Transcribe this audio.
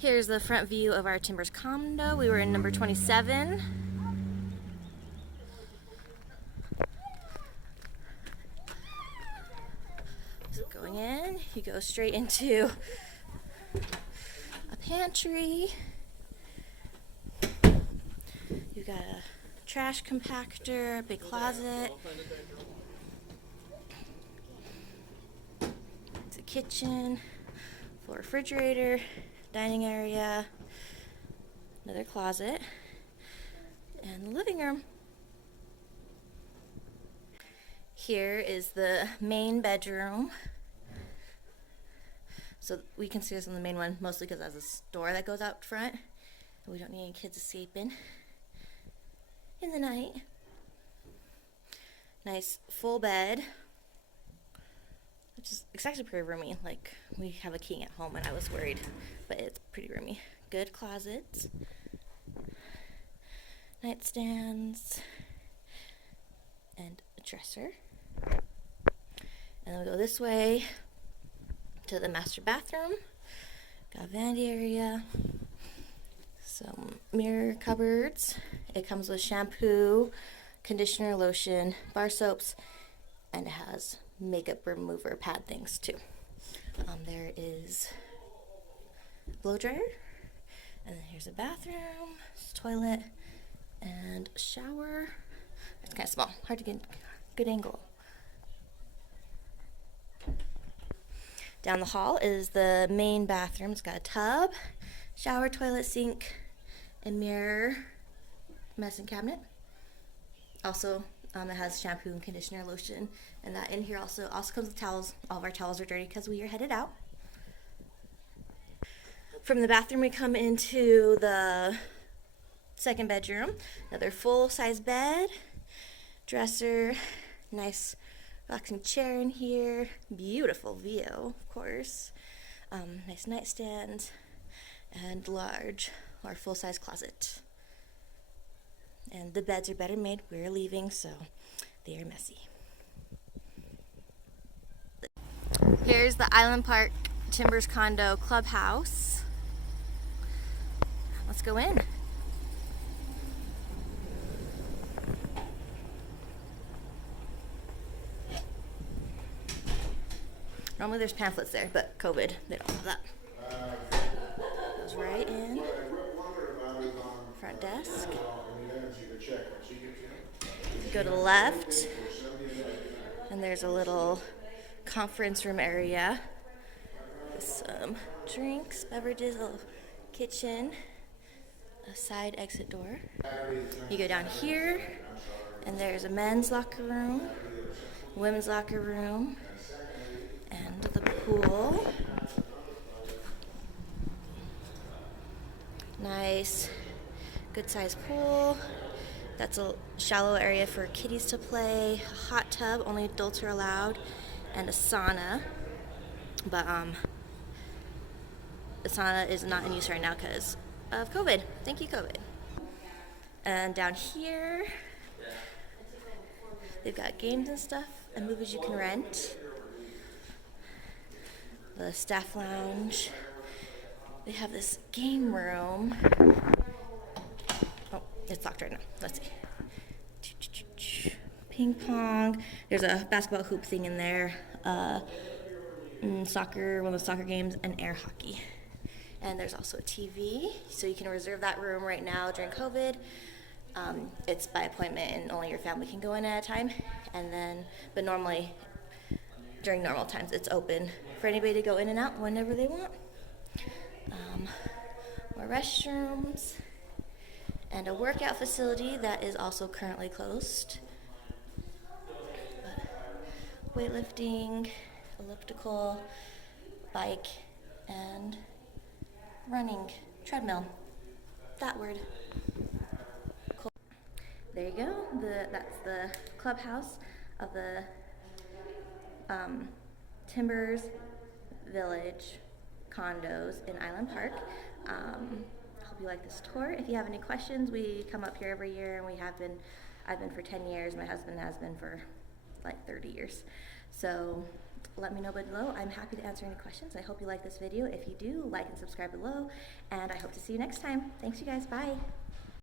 Here's the front view of our Timbers condo. We were in number 27. So going in, you go straight into a pantry. You've got a trash compactor, a big closet. It's a kitchen, full refrigerator, dining area, another closet, and the living room. Here is the main bedroom. So we consider this one the main one mostly because it has a store that goes out front. And we don't need any kids escaping in the night. Nice full bed, which is it's actually pretty roomy. Like, we have a king at home and I was worried, but it's pretty roomy. Good closets, nightstands, and a dresser. And then we go this way to the master bathroom. Got a vanity area, some mirror cupboards. It comes with shampoo, conditioner, lotion, bar soaps, and it has makeup remover pad things too. There is a blow dryer, and then here's a bathroom, toilet, and a shower. It's kind of small, hard to get a good angle. Down the hall is the main bathroom. It's got a tub, shower, toilet, sink, and mirror medicine cabinet. Also, it has shampoo and conditioner, lotion, and that in here also comes with towels. All of our towels are dirty because we are headed out. From the bathroom, we come into the second bedroom. Another full-size bed, dresser, nice relaxing chair in here, beautiful view, of course. Nice nightstand, and large full-size closet. And the beds are better made. We're leaving, so they are messy. Here's the Island Park Timbers Condo Clubhouse. Let's go in. Normally there's pamphlets there, but COVID, they don't have that. Goes right in. Front desk. Go to the left, and there's a little conference room area with some drinks, beverages, a little kitchen, a side exit door. You go down here, and there's a men's locker room, women's locker room, and the pool. Nice, good sized pool. That's a shallow area for kiddies to play, a hot tub, only adults are allowed, and a sauna. But the sauna is not in use right now because of COVID. Thank you, COVID. And down here, they've got games and stuff and movies you can rent. The staff lounge. They have this game room. Oh, it's locked right now. Let's see. Ping pong. There's a basketball hoop thing in there. Soccer, one of the soccer games, and air hockey. And there's also a TV, so you can reserve that room right now during COVID. It's by appointment, and only your family can go in at a time. But normally, during normal times, it's open for anybody to go in and out whenever they want. More restrooms, and a workout facility that is also currently closed. Weightlifting, elliptical, bike, and running, treadmill. That word. Cool. There you go. That's the clubhouse of the Timbers Village condos in Island Park. Hope you like this tour. If you have any questions, we come up here every year, and I've been for 10 years. My husband has been for like 30 years. So let me know below. I'm happy to answer any questions. I hope you like this video. If you do, like and subscribe below, and I hope to see you next time. Thanks, you guys. Bye.